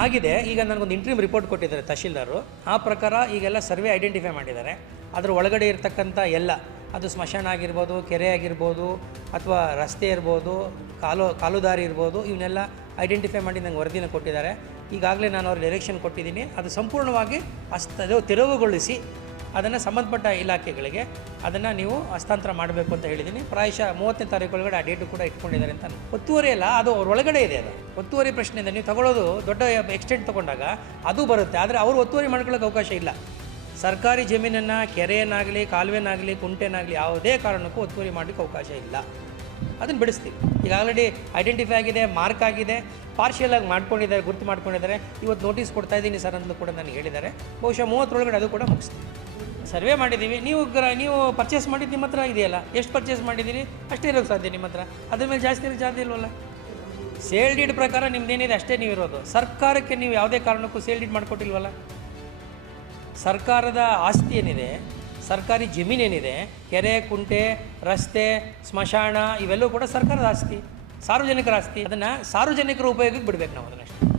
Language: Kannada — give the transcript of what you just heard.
ಆಗಿದೆ. ಈಗ ನನಗೊಂದು ಇಂಟ್ರೀಮ್ ರಿಪೋರ್ಟ್ ಕೊಟ್ಟಿದ್ದಾರೆ ತಹಶೀಲ್ದಾರರು. ಆ ಪ್ರಕಾರ ಈಗೆಲ್ಲ ಸರ್ವೆ ಐಡೆಂಟಿಫೈ ಮಾಡಿದ್ದಾರೆ. ಅದರ ಒಳಗಡೆ ಇರತಕ್ಕಂಥ ಎಲ್ಲ, ಅದು ಸ್ಮಶಾನ ಆಗಿರ್ಬೋದು, ಕೆರೆ ಆಗಿರ್ಬೋದು, ಅಥವಾ ರಸ್ತೆ ಇರ್ಬೋದು, ಕಾಲುದಾರಿ ಇರ್ಬೋದು, ಇವನ್ನೆಲ್ಲ ಐಡೆಂಟಿಫೈ ಮಾಡಿ ನಂಗೆ ವರದಿನ ಕೊಟ್ಟಿದ್ದಾರೆ. ಈಗಾಗಲೇ ನಾನು ಅವ್ರಿಗೆ ಡೈರೆಕ್ಷನ್ ಕೊಟ್ಟಿದ್ದೀನಿ. ಅದು ಸಂಪೂರ್ಣವಾಗಿ ತೆರವುಗೊಳಿಸಿ ಅದನ್ನು ಸಂಬಂಧಪಟ್ಟ ಇಲಾಖೆಗಳಿಗೆ ಅದನ್ನು ನೀವು ಹಸ್ತಾಂತರ ಮಾಡಬೇಕು ಅಂತ ಹೇಳಿದ್ದೀನಿ. ಪ್ರಾಯಶಃ 30ನೇ ತಾರೀಕು ಒಳಗಡೆ ಆ ಡೇಟು ಕೂಡ ಇಟ್ಕೊಂಡಿದ್ದಾರೆ ಅಂತ. ಒತ್ತುವರಿ ಅಲ್ಲ, ಅದು ಅವ್ರ ಒಳಗಡೆ ಇದೆ. ಅದು ಒತ್ತುವರಿ ಪ್ರಶ್ನೆಯಿಂದ ನೀವು ತಗೊಳ್ಳೋದು ದೊಡ್ಡ ಎಕ್ಸ್ಟೆಂಟ್ ತೊಗೊಂಡಾಗ ಅದು ಬರುತ್ತೆ. ಆದರೆ ಅವರು ಒತ್ತುವರಿ ಮಾಡ್ಕೊಳ್ಳೋಕೆ ಅವಕಾಶ ಇಲ್ಲ. ಸರ್ಕಾರಿ ಜಮೀನನ್ನು, ಕೆರೆಯನ್ನಾಗಲಿ, ಕಾಲುವೆನಾಗಲಿ, ಕುಂಟೆನಾಗಲಿ ಯಾವುದೇ ಕಾರಣಕ್ಕೂ ಒತ್ತುವರಿ ಮಾಡಲಿಕ್ಕೆ ಅವಕಾಶ ಇಲ್ಲ. ಅದನ್ನು ಬಿಡಿಸ್ತೀವಿ. ಈಗ ಆಲ್ರೆಡಿ ಐಡೆಂಟಿಫೈ ಆಗಿದೆ, ಮಾರ್ಕ್ ಆಗಿದೆ, ಪಾರ್ಷಿಯಲಾಗಿ ಮಾಡ್ಕೊಂಡಿದ್ದಾರೆ, ಗುರುತು ಮಾಡ್ಕೊಂಡಿದ್ದಾರೆ. ಇವತ್ತು ನೋಟಿಸ್ ಕೊಡ್ತಾ ಇದ್ದೀನಿ ಸರ್ ಅಂತಲೂ ಕೂಡ ನನಗೆ ಹೇಳಿದ್ದಾರೆ. ಬಹುಶಃ 30ರೊಳಗಡೆ ಅದು ಕೂಡ ಮುಗಿಸ್ತೀವಿ. ಸರ್ವೆ ಮಾಡಿದ್ದೀವಿ. ನೀವು ಪರ್ಚೇಸ್ ಮಾಡಿದ್ದು ನಿಮ್ಮ ಹತ್ರ ಇದೆಯಲ್ಲ, ಎಷ್ಟು ಪರ್ಚೇಸ್ ಮಾಡಿದ್ದೀರಿ ಅಷ್ಟೇ ಇರೋಕ್ಕೆ ಸಾಧ್ಯ ನಿಮ್ಮ ಹತ್ರ. ಅದ್ರ ಮೇಲೆ ಜಾಸ್ತಿ ಇರೋಕ್ಕೆ ಸಾಧ್ಯ ಇಲ್ವಲ್ಲ. ಸೇಲ್ ಡೀಡ್ ಪ್ರಕಾರ ನಿಮ್ದೇನಿದೆ ಅಷ್ಟೇ ನೀವು ಇರೋದು. ಸರ್ಕಾರಕ್ಕೆ ನೀವು ಯಾವುದೇ ಕಾರಣಕ್ಕೂ ಸೇಲ್ ಡೀಡ್ ಮಾಡಿಕೊಟ್ಟಿಲ್ವಲ್ಲ. ಸರ್ಕಾರದ ಆಸ್ತಿ ಏನಿದೆ, ಸರ್ಕಾರಿ ಜಮೀನೇನಿದೆ, ಕೆರೆ, ಕುಂಟೆ, ರಸ್ತೆ, ಸ್ಮಶಾನ, ಇವೆಲ್ಲವೂ ಕೂಡ ಸರ್ಕಾರದ ಆಸ್ತಿ, ಸಾರ್ವಜನಿಕರ ಆಸ್ತಿ. ಅದನ್ನು ಸಾರ್ವಜನಿಕರ ಉಪಯೋಗಕ್ಕೆ ಬಿಡಬೇಕು ನಾವು ಅದನ್ನಷ್ಟೇ.